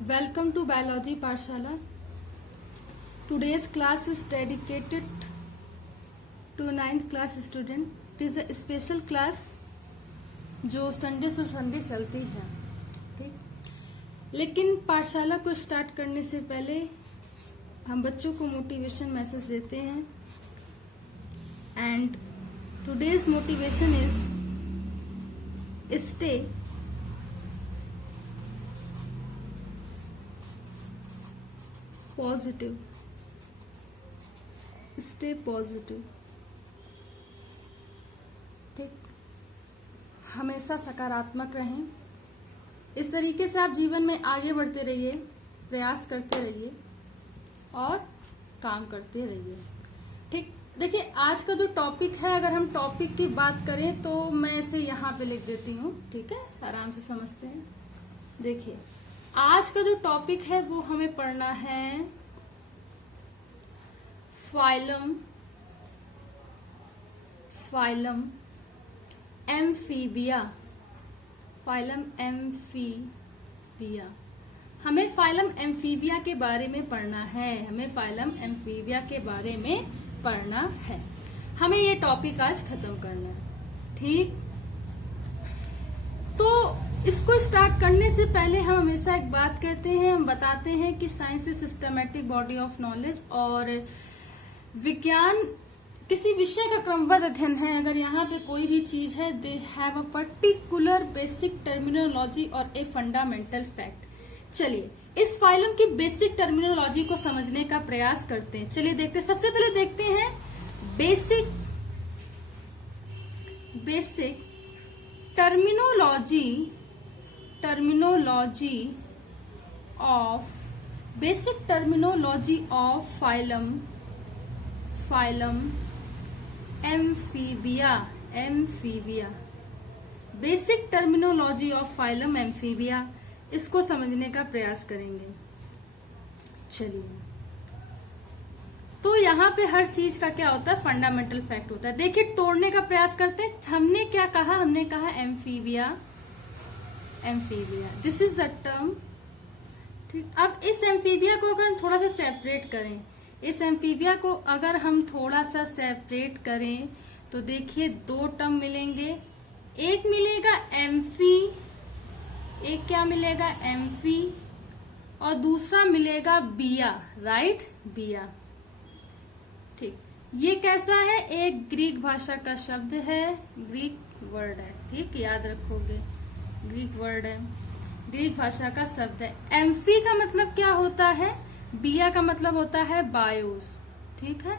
Welcome to Biology Parshala. Today's class is dedicated to 9th class student. It is a special class जो Sunday से Sunday चलती है, ठीक। लेकिन पाठशाला को स्टार्ट करने से पहले हम बच्चों को मोटिवेशन मैसेज देते हैं and today's motivation is stay positive, stay positive, ठीक। हमेशा सकारात्मक रहें। इस तरीके से आप जीवन में आगे बढ़ते रहिए, प्रयास करते रहिए और काम करते रहिए, ठीक। देखिए, आज का जो टॉपिक है, अगर हम टॉपिक की बात करें तो मैं इसे यहाँ पे लिख देती हूँ, ठीक है, आराम से समझते हैं। देखिए, आज का जो टॉपिक है वो हमें पढ़ना है फाइलम एम्फीबिया। फाइलम एम्फीबिया, हमें फाइलम एम्फीबिया के बारे में पढ़ना है। हमें फाइलम एम्फीबिया के बारे में पढ़ना है। हमें ये टॉपिक आज खत्म करना है, ठीक। तो इसको स्टार्ट करने से पहले हम हमेशा एक बात कहते हैं, हम बताते हैं कि science is systematic body of knowledge, और विज्ञान किसी विषय का क्रमबद्ध अध्ययन है। अगर यहाँ पे कोई भी चीज है, they have a particular basic terminology और ए फंडामेंटल फैक्ट। चलिए, इस फाइलम की बेसिक टर्मिनोलॉजी को समझने का प्रयास करते हैं। चलिए देखते हैं। सबसे पहले देखते हैं basic terminology of phylum amphibia. Basic terminology of phylum amphibia, इसको समझने का प्रयास करेंगे। चलिए, तो यहाँ पे हर चीज का क्या होता है, फंडामेंटल फैक्ट होता है। देखिए, तोड़ने का प्रयास करते हैं। हमने क्या कहा, हमने कहा amphibia, this is the term, ठीक। अब इस एम्फीबिया को अगर हम थोड़ा सा सेपरेट करें, इस एम्फीबिया को अगर हम थोड़ा सा सेपरेट करें तो देखिए दो टर्म मिलेंगे। एक मिलेगा एम्फी, एक क्या मिलेगा, एम्फी, और दूसरा मिलेगा बिया, राइट, बिया, ठीक। ये कैसा है, एक ग्रीक भाषा का शब्द है, ग्रीक वर्ड है, ठीक, याद रखोगे, ग्रीक वर्ड है, ग्रीक भाषा का शब्द है। एम्फी का मतलब क्या होता है, बिया का मतलब होता है बायोस, ठीक है।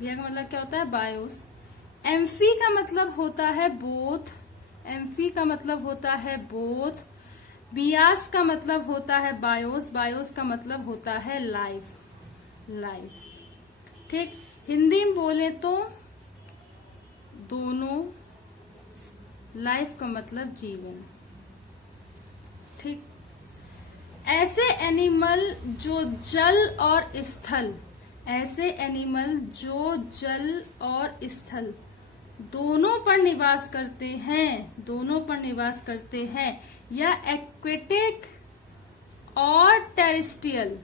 बिया का मतलब क्या होता है, बायोस। एम्फी का मतलब होता है बोथ, एम्फी का मतलब होता है बोथ। बियास का मतलब होता है बायोस, बायोस का मतलब होता है लाइफ, ठीक। हिंदी में बोले तो दोनों, लाइफ का मतलब जीवन, ठीक। ऐसे एनिमल जो जल और स्थल, ऐसे एनिमल जो जल और स्थल दोनों पर निवास करते हैं, या एक्वेटिक और टेरेस्ट्रियल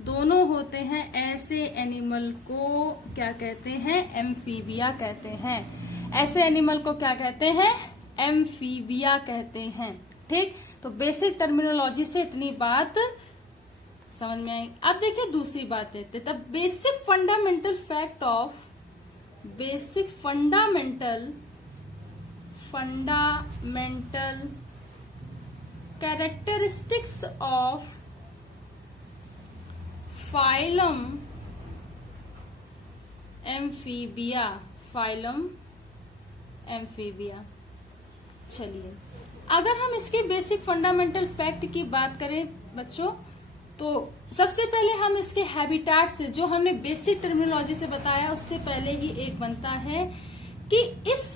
दोनों होते हैं। ऐसे एनिमल को क्या कहते हैं, एम्फीबिया कहते हैं। ऐसे एनिमल को क्या कहते हैं, एम्फीबिया कहते हैं, ठीक। तो बेसिक टर्मिनोलॉजी से इतनी बात समझ में आई। अब देखिए दूसरी बात देते, तब basic fundamental characteristics of phylum amphibia. चलिए, अगर हम इसके बेसिक फंडामेंटल फैक्ट की बात करें बच्चों, तो सबसे पहले हम इसके हैबिटाट से, जो हमने बेसिक टर्मिनोलॉजी से बताया, उससे पहले ही एक बनता है कि इस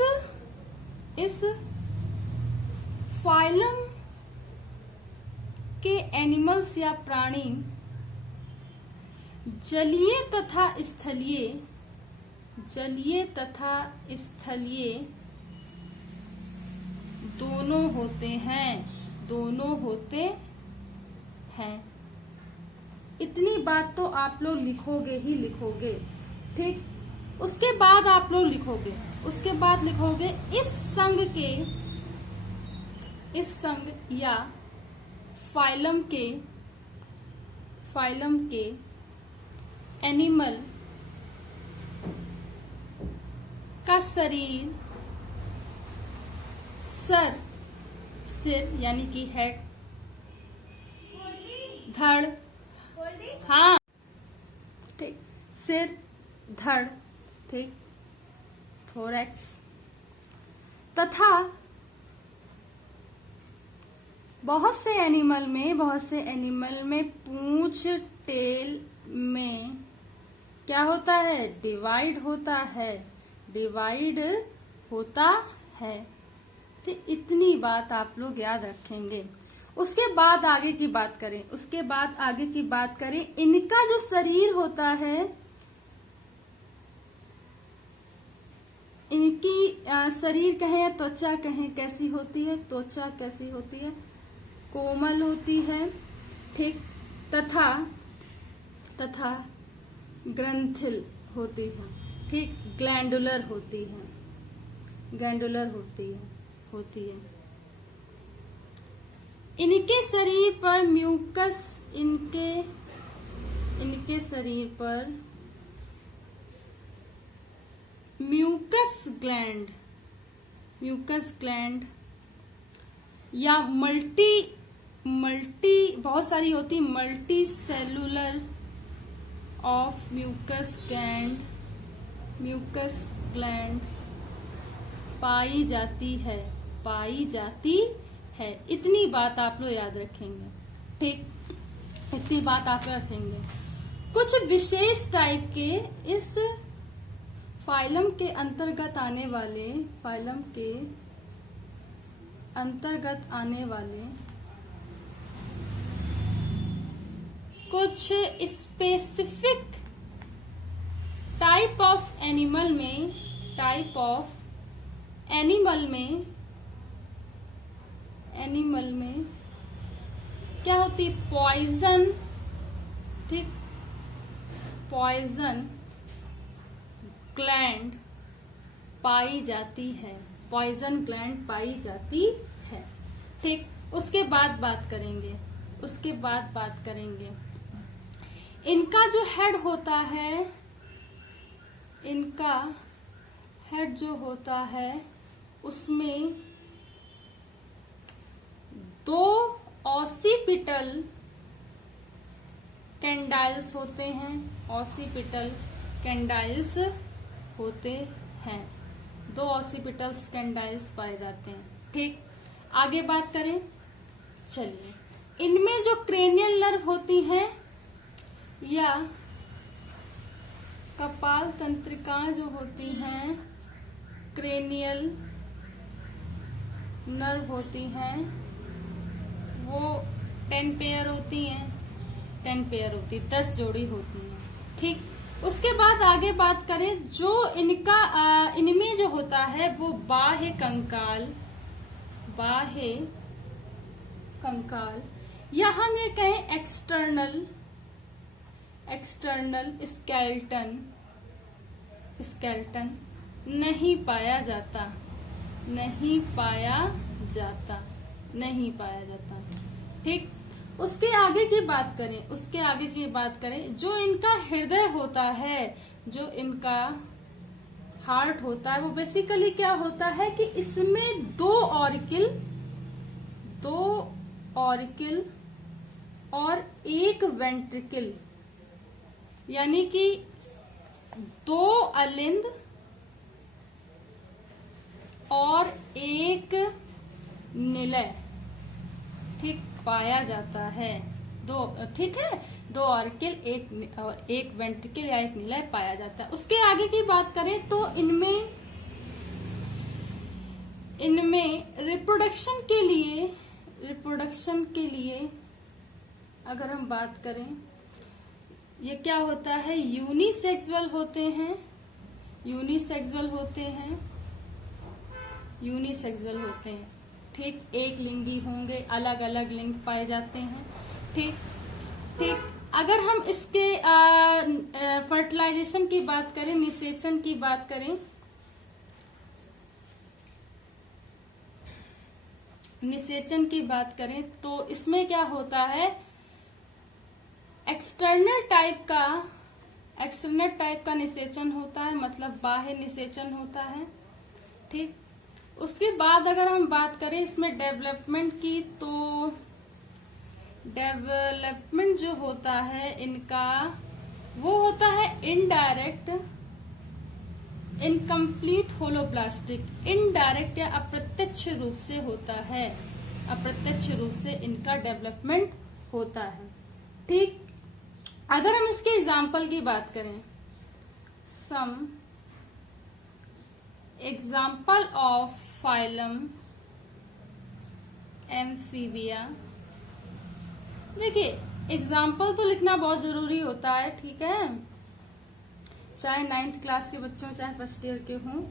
फाइलम के एनिमल्स या प्राणी जलीय तथा स्थलीय दोनों होते हैं। दोनों होते हैं। इतनी बात तो आप लोग लिखोगे ही लिखोगे, ठीक। उसके बाद आप लोग लिखोगे, उसके बाद लिखोगे इस संघ या फाइलम के एनिमल का शरीर, सिर यानी कि हेड, धड़, हाँ ठीक, सिर, धड़, ठीक, थोरैक्स, तथा बहुत से एनिमल में पूंछ, टेल में क्या होता है, डिवाइड होता है। तो इतनी बात आप लोग याद रखेंगे। उसके बाद आगे की बात करें, इनका जो शरीर होता है, इनकी शरीर कहें या त्वचा कहें, कैसी होती है, त्वचा कैसी होती है, कोमल होती है, ठीक, तथा ग्रंथिल होती है, ठीक, ग्लैंडुलर होती है। इनके शरीर पर म्यूकस ग्लैंड या मल्टी बहुत सारी होती, multicellular of mucus gland पाई जाती है। इतनी बात आप लोग याद रखेंगे, ठीक, इतनी बात आप लोग रखेंगे। कुछ विशेष टाइप के इस फाइलम के अंतर्गत आने वाले कुछ स्पेसिफिक टाइप ऑफ एनिमल में क्या होती है, पॉइजन, ठीक, पॉइजन ग्लैंड पाई जाती है, ठीक। उसके बाद बात करेंगे इनका जो हेड होता है, उसमें 2 ऑसिपिटल कैंडाइल्स होते हैं, 2 ऑसिपिटल कैंडाइल्स पाए जाते हैं, ठीक। आगे बात करें, चलिए, इनमें जो क्रेनियल नर्व होती हैं या कपाल तंत्रिकाएं जो होती हैं, क्रेनियल नर्व होती हैं, वो 10 पेयर होती हैं, 10 जोड़ी होती हैं, ठीक। उसके बाद आगे बात करें, जो इनमें जो होता है वो बाह्य कंकाल या हम ये कहें एक्सटर्नल स्केलेटन नहीं पाया जाता, ठीक। उसके आगे की बात करें, जो इनका हृदय होता है, जो इनका हार्ट होता है, वो बेसिकली क्या होता है कि इसमें 2 ऑरिकल और 1 वेंट्रिकल, यानी कि 2 अलिंद और 1 निलय, ठीक, पाया जाता है। 2 ठीक है, 2 ऑरिकल, 1 वेंट्रिकल या 1 निलय पाया जाता है। उसके आगे की बात करें तो इनमें रिप्रोडक्शन के लिए अगर हम बात करें, ये क्या होता है, यूनिसेक्सुअल होते हैं, ठीक, एक लिंगी होंगे, अलग अलग लिंग पाए जाते हैं। ठीक ठीक। अगर हम इसके फर्टिलाइजेशन की बात करें, निषेचन की बात करें, निषेचन की बात करें तो इसमें क्या होता है, एक्सटर्नल टाइप का निषेचन होता है, मतलब बाह्य निषेचन होता है। ठीक। उसके बाद अगर हम बात करें इसमें डेवलपमेंट की, तो डेवलपमेंट जो होता है इनका वो होता है इनडायरेक्ट, इनकम्प्लीट होलोब्लास्टिक, इनडायरेक्ट या अप्रत्यक्ष रूप से होता है, अप्रत्यक्ष रूप से इनका डेवलपमेंट होता है। ठीक। अगर हम इसके एग्जाम्पल की बात करें, some example of phylum amphibia, देखिए एग्जाम्पल तो लिखना बहुत जरूरी होता है। ठीक है, चाहे 9th क्लास के बच्चों चाहे फर्स्ट ईयर के हों।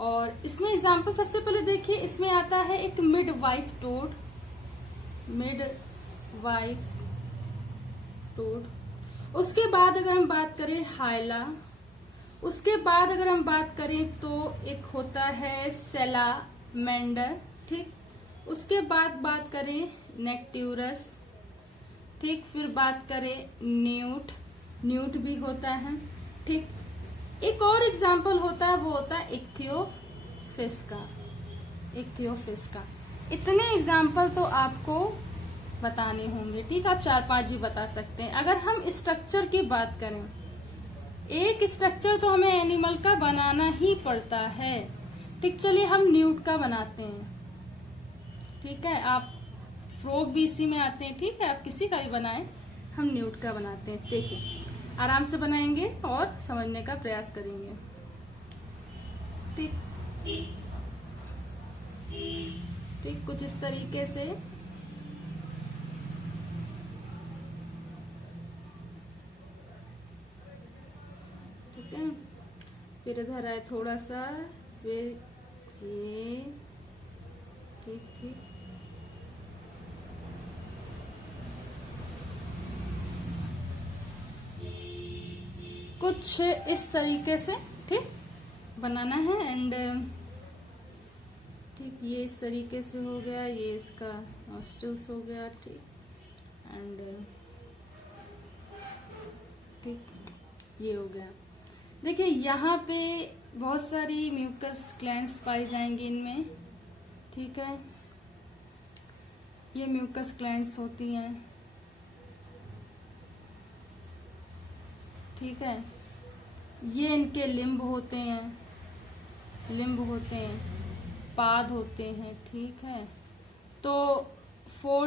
और इसमें एग्जाम्पल सबसे पहले देखिए, इसमें आता है एक midwife toad, midwife toad. उसके बाद अगर हम बात करें हाइला, उसके बाद अगर हम बात करें तो एक होता है सेलामेंडर। ठीक। उसके बाद बात करें नेक्ट्यूरस। ठीक। फिर बात करें न्यूट, न्यूट भी होता है। ठीक। एक और एग्जाम्पल होता है, वो होता है इक्थियोफिस्का, इक्थियोफिस्का। इतने एग्जाम्पल तो आपको बताने होंगे। ठीक। आप 4-5 भी बता सकते हैं। अगर हम स्ट्रक्चर की बात करें, एक स्ट्रक्चर तो हमें एनिमल का बनाना ही पड़ता है। ठीक। चलिए हम न्यूट का बनाते हैं। ठीक है, आप फ्रॉग भी इसी में आते हैं। ठीक है, आप किसी का भी बनाएं, हम न्यूट का बनाते हैं। देखिए आराम से बनाएंगे और समझने का प्रयास करेंगे। ठीक ठीक, कुछ इस तरीके से। ठीक है, फिर इधर आए थोड़ा सा, फिर ये। ठीक ठीक, कुछ इस तरीके से ठीक बनाना है। एंड ठीक, ये इस तरीके से हो गया, ये इसका नॉस्ट्रिल्स हो गया। ठीक। एंड ठीक, ये हो गया। देखिए यहाँ पे बहुत सारी म्यूकस ग्लैंड्स पाई जाएंगी इनमें। ठीक है, ये म्यूकस ग्लैंड्स होती हैं। ठीक है, ये इनके लिम्ब होते हैं, लिम्ब होते हैं, पाद होते हैं। ठीक है, तो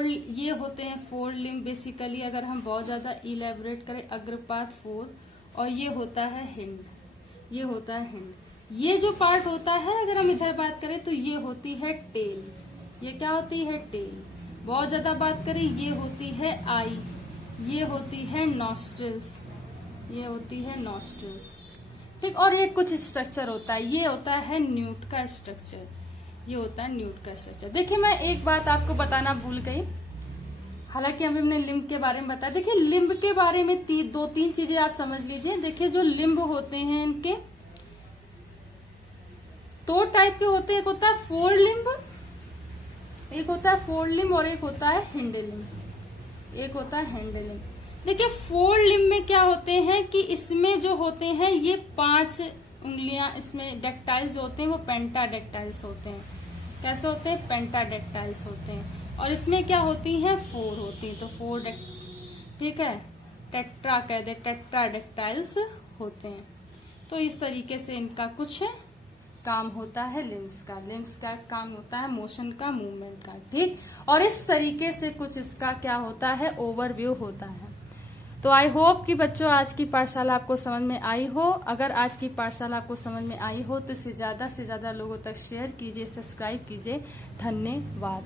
ये होते हैं 4 लिम्ब बेसिकली। अगर हम बहुत ज्यादा इलेबोरेट करें, अग्रपाद 4, और ये होता है हिंड, ये होता है हिंड। ये जो पार्ट होता है, अगर हम इधर बात करें तो ये होती है टेल। ये क्या होती है? टेल। बहुत ज्यादा बात करें, ये होती है आई, ये होती है नॉस्ट्रिल्स, ये होती है नॉस्ट्रिल्स। ठीक। और ये कुछ स्ट्रक्चर होता है, ये होता है न्यूट का स्ट्रक्चर, ये होता है न्यूट का स्ट्रक्चर। देखिए मैं एक बात आपको बताना भूल गई, हालांकि अभी हमने लिम्ब के बारे में बताया। देखिए लिम्ब के बारे में 2-3 चीजें आप समझ लीजिए। देखिए जो लिम्ब होते हैं इनके 2 टाइप के होते हैं, एक होता है 4 लिम्ब, एक होता है 4 लिम्ब, और एक होता है हिंड लिम्ब, एक होता है हिंड लिम्ब। देखिए 4 लिम्ब में क्या होते हैं कि इसमें जो होते हैं ये 5 उंगलियां, इसमें डेक्टाइल्स होते हैं वो पेंटाडेक्टाइल्स होते हैं। कैसे होते हैं? पेंटाडेक्टाइल्स होते हैं। और इसमें क्या होती हैं? 4 होती हैं, तो 4 ठीक है, टेट्रा कह दे, टेट्राडेक्टाइल्स होते हैं। तो इस तरीके से इनका कुछ काम होता है लिम्स का। लिम्स का काम होता है मोशन का, मूवमेंट का। ठीक। और इस तरीके से कुछ इसका क्या होता है? ओवरव्यू होता है। तो आई होप कि बच्चों आज की पाठशाला आपको समझ में आई हो। अगर आज की पाठशाला आपको समझ में आई हो तो इसे ज्यादा से ज्यादा लोगों तक शेयर कीजिए, सब्सक्राइब कीजिए। धन्यवाद।